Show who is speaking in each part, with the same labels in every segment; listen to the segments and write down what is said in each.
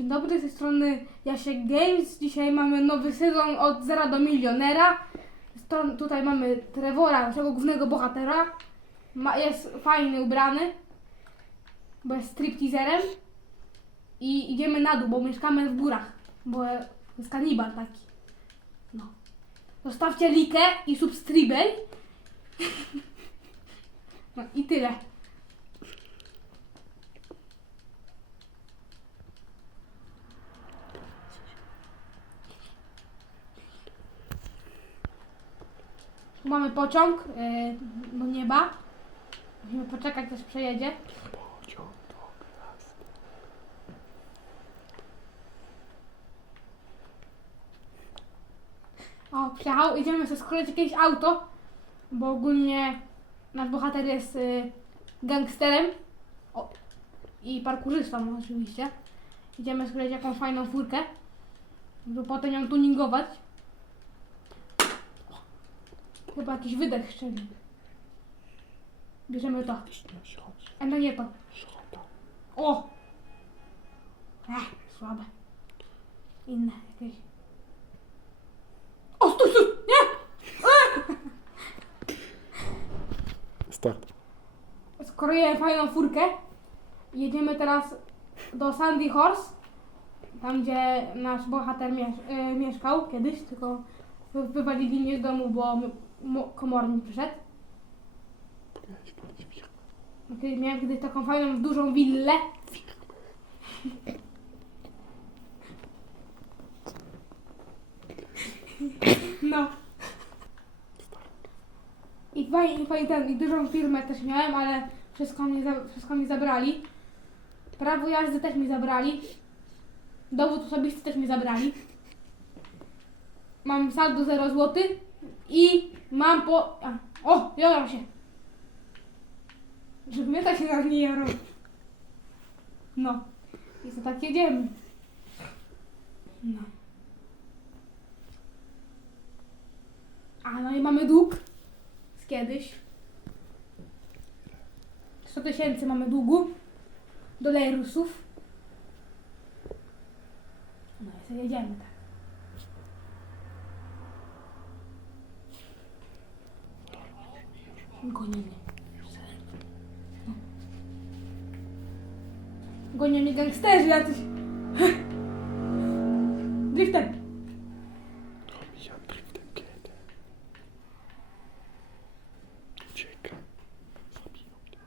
Speaker 1: Dzień dobry, z tej strony Jasiek Games. Dzisiaj mamy nowy sezon od zera do milionera. Tutaj mamy Trevora, naszego głównego bohatera. Ma, jest fajny ubrany, bo jest stripteaserem. I idziemy na dół, bo mieszkamy w górach, bo jest kanibal taki. No. Zostawcie likę i subskrybej. No i tyle. Mamy pociąg yy, do nieba. Musimy poczekać, aż przejedzie.
Speaker 2: Pociąg do gwiazd.
Speaker 1: O, przyjechał. Idziemy sobie skrócić jakieś auto, bo ogólnie nasz bohater jest y, gangsterem o, i parkurzystą oczywiście. Idziemy skrócić jakąś fajną furkę, żeby potem ją tuningować. Chyba jakiś wydech szczeli. Bierzemy to. A no nie to. O! Ech, słabe. Inne jakieś. O, stój, stój! Nie!
Speaker 2: Start.
Speaker 1: Skroję fajną furkę. Jedziemy teraz do Sandy Horse. Tam, gdzie nasz bohater miesz y, mieszkał kiedyś, tylko wy wywalili mnie z domu, bo mo- komornik przyszedł. Kiedy miałem kiedyś taką fajną, dużą willę. No. I fajnie, fajnie ten, i dużą firmę też miałem, ale wszystko mi, za, wszystko mi zabrali. Prawo jazdy też mi zabrali. Dowód osobisty też mi zabrali. Mam saldo 0 zł i mam po... A, o, jadam się. Żeby mnie tak się na nie jarą. No. I to tak jedziemy. No. A no i mamy dług. Z kiedyś. 100 tysięcy mamy długu. Do Lejrusów. No i sobie jedziemy tak. Gonią mnie. No. Gonią mnie gangsterzy jacyś. Driftem.
Speaker 2: Robię driftem kiedy. Ucieka. Zabiją mnie.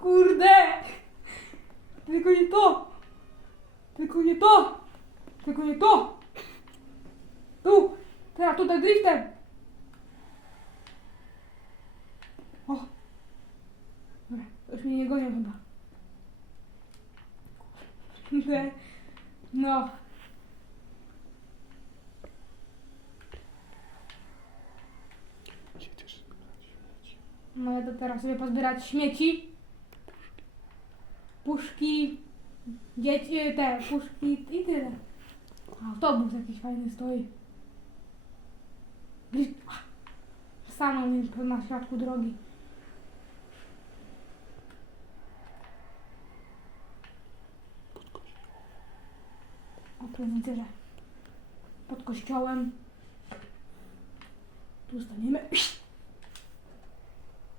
Speaker 1: Kurde! Tylko nie to! Tylko nie to! Tylko nie to! Tu! Teraz tutaj driftem! O! Dobra, już mnie nie gonią chyba. No.
Speaker 2: Śmieci.
Speaker 1: No ja to teraz sobie pozbierać śmieci. Puszki. Dzieci, te puszki i tyle. Autobus jakiś fajny stoi. Stanął mi na środku drogi. O, tu widzę, że pod kościołem. Tu staniemy.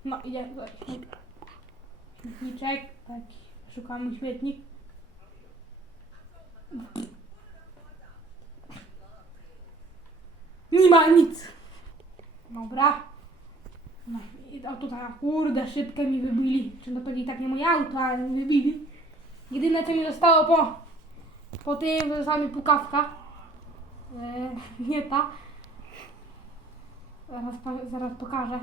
Speaker 1: No, idzie tutaj śmiet- śmietniczek. Tak, szukamy śmietnik. Nie ma nic. Dobra. No, i o tutaj, kurde, szybkę mi wybili. Czy to pewnie i tak nie moje auto, ale mi wybili. Jedyne co mi zostało po po tym została mi pukawka. E, nie ta. Zaraz, zaraz pokażę.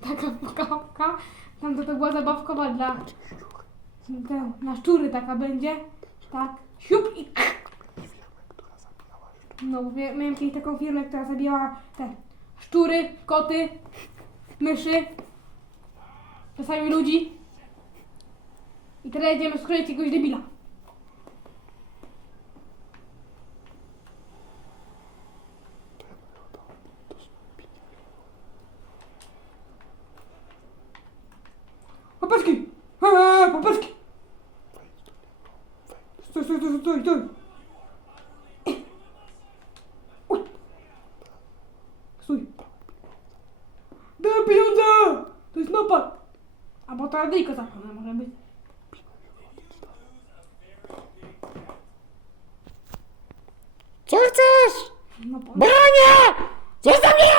Speaker 1: Taka pukawka. Tam to, to była zabawkowa dla na szczury taka będzie. Tak. Siup i
Speaker 2: Firmę, która zabijała jeszcze.
Speaker 1: No, miałem kiedyś taką firmę, która zabijała te szczury, koty, myszy, czasami ludzi. I teraz jedziemy skroić jakiegoś debila. stój, stój. Uj. Stój. Daj pieniądze! To jest napad! Albo to radyjko zapomnę, może być.
Speaker 2: Co chcesz?
Speaker 1: No, po...
Speaker 2: Brania! Zostaw mnie!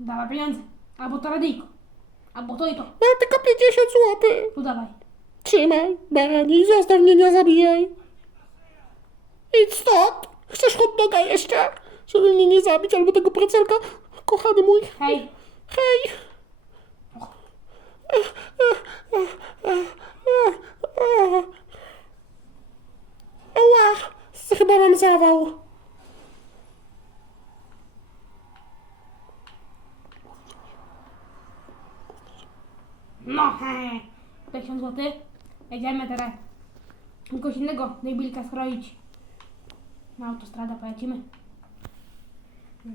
Speaker 1: Dawaj pieniądze. Albo to radyjko. Albo to i to.
Speaker 2: Mam tylko 50 zł.
Speaker 1: Tu dawaj.
Speaker 2: Trzymaj, barani, zostaw mnie, nie zabijaj. Idź stąd. Chcesz hot doga jeszcze? Żeby mnie nie zabić, albo tego precelka? Kochany mój.
Speaker 1: Hej.
Speaker 2: Hej. Ała, chyba mam zawał.
Speaker 1: No hej. 50 zł. Jedziemy teraz. Kogoś innego debilka skroić. Na autostradę polecimy.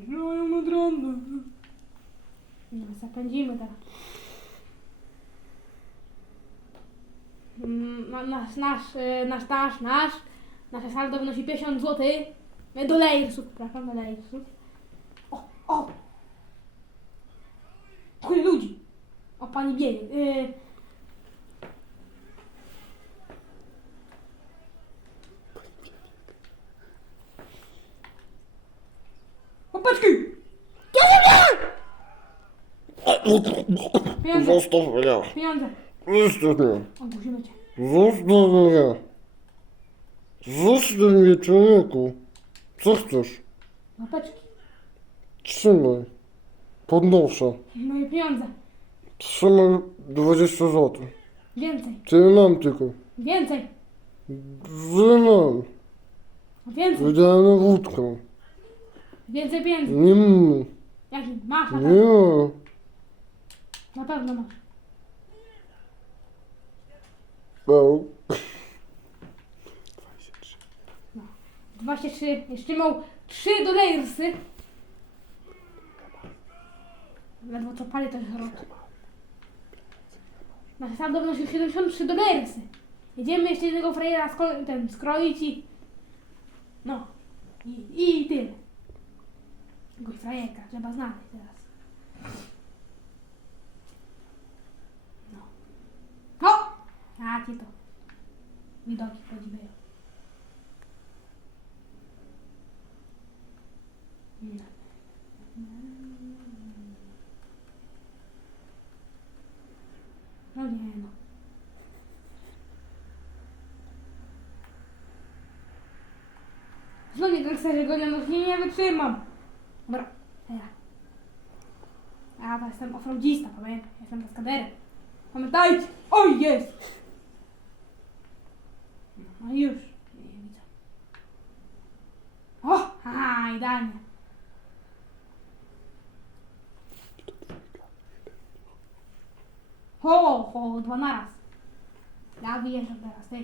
Speaker 1: Żyją nad ranem. No, zapędzimy teraz. Mm, ma- Nasz, nasz, y, nasz, nasz, nasz, nasze saldo wynosi 50 zł. Do Layersów, przepraszam, do Layersów. O, o! Chuj ludzi! O, pani biegnie. Y, Opaczki! Pieniądze, pieniądze.
Speaker 2: Zostaw mnie.
Speaker 1: Odrzucimy cię.
Speaker 2: Zostaw mnie. Zostaw mnie, człowieku. Co chcesz?
Speaker 1: Łapeczki.
Speaker 2: Trzymaj. Podnoszę.
Speaker 1: Moje pieniądze.
Speaker 2: Trzymaj 20 zł.
Speaker 1: Więcej.
Speaker 2: Tyle mam tylko.
Speaker 1: Więcej.
Speaker 2: Mam.
Speaker 1: Więcej.
Speaker 2: Wydałem na wódkę.
Speaker 1: Więcej pieniędzy.
Speaker 2: Nie mam.
Speaker 1: Jaki? Masz na
Speaker 2: Nie
Speaker 1: pewno.
Speaker 2: mam.
Speaker 1: Na pewno masz.
Speaker 2: Był.
Speaker 1: 23. Jeszcze miał 3 dolersy. Ledwo co pali to jest rok. Nasze saldo wynosi 73 dolersy. Jedziemy jeszcze jednego frajera sko- ten, skroić i... No. I, i tyle. Jakiegoś frajerka trzeba znaleźć teraz. No. O! Jakie to widoki podziwiają. No. No nie no. Znowu gangsterzy gonią, no nie, nie wytrzymam. Dobra, to ja. To jestem offroadzista, pamiętaj, jestem kaskaderem. Pamiętajcie! O, jest! No już, nie widzę. O, haha, idealnie. Ho, ho, dwa naraz. Ja wyjeżdżam teraz, ty.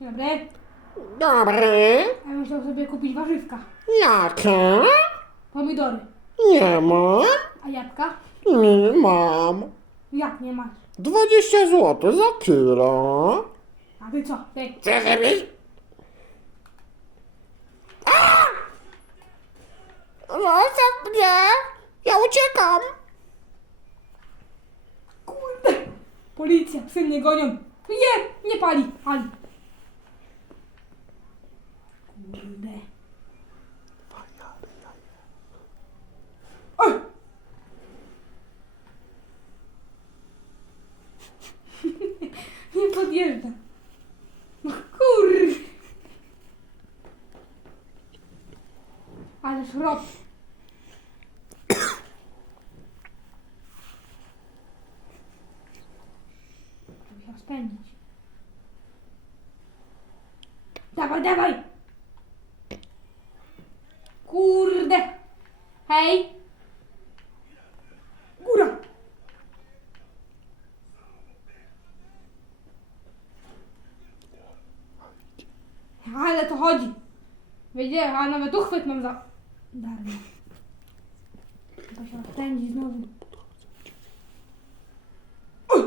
Speaker 1: Dzień dobry.
Speaker 2: Dobry.
Speaker 1: Ja bym chciał sobie kupić warzywka.
Speaker 2: Jakie?
Speaker 1: Pomidory.
Speaker 2: Nie mam.
Speaker 1: A jabłka?
Speaker 2: Nie mam.
Speaker 1: Jak nie masz?
Speaker 2: 20 zł za kilo.
Speaker 1: A ty co? Ty.
Speaker 2: Chcesz zrobić? Zostaw mnie! Ja uciekam!
Speaker 1: Kurde! Policja, psy mnie gonią. Nie, nie pali, pali. Kurde. Oj! Nie podjeżdża. No kurde. Ależ rob. Żeby się rozpędzić. Dawaj, dawaj! Kurde! Hej! Ale to chodzi. Wiedziałem, a nawet uchwyt mam za... Darmo. Chyba się odpędzi znowu. Uj!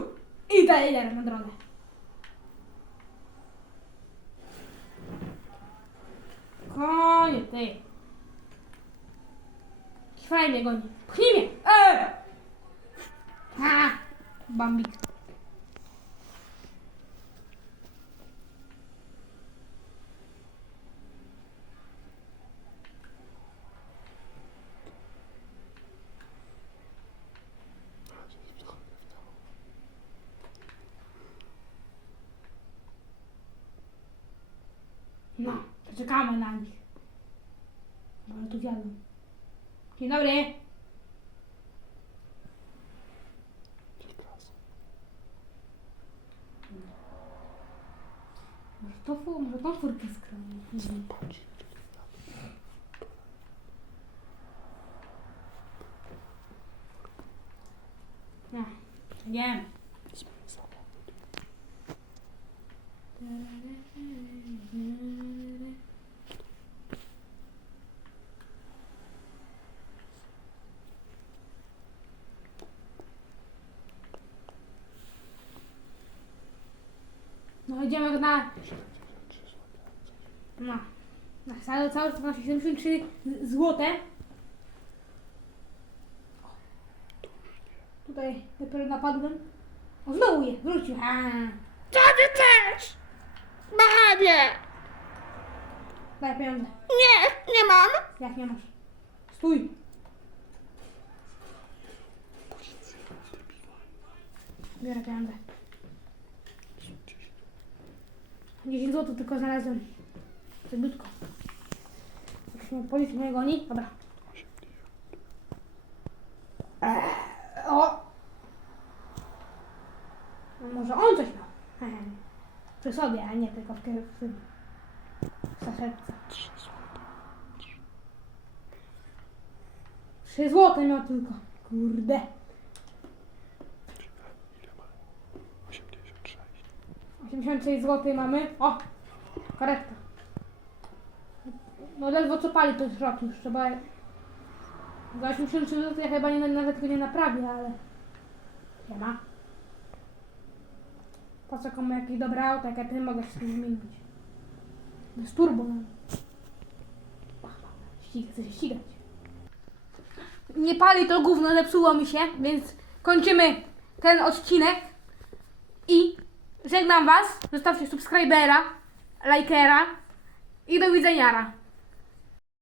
Speaker 1: I daję na drogę. Konie, ty. Fajnie mnie goni. Pchnij mnie! Eee! No, poczekamy na nich. Może tu wiadomo. Dzień dobry. Może to fu, może tą furkę. Nie, nie. No idziemy na... No. Na salę cały czas nosi 73 z- złote. Tutaj dopiero napadłem. O, znowu je, wrócił. A,
Speaker 2: ty chcesz? Baranie!
Speaker 1: daj pieniądze.
Speaker 2: Nie, nie mam.
Speaker 1: Jak nie masz? Stój. Biorę pieniądze. 10 zł tylko znalazłem. Się policja mnie goni. Dobra. Eee, o! No może on coś miał. Hehe. Przy sobie, a nie tylko w tym. W saszetce. 3 złote miał tylko. Kurde.
Speaker 2: Ile ma? 86.
Speaker 1: 86 zł mamy. O! Karetka. No ledwo co pali to jest rok już. Trzeba... Za 83 zł ja chyba nie, nawet go nie naprawię, ale... Nie ma. Po co komu jakieś dobre auto, jak ja ty mogę się z tym wymienić. Bez turbo. Ścigać, chcę się ścigać. Nie pali to gówno, zepsuło mi się, więc kończymy ten odcinek. Żegnam Was. Zostawcie subskrybera, lajkera i do widzenia.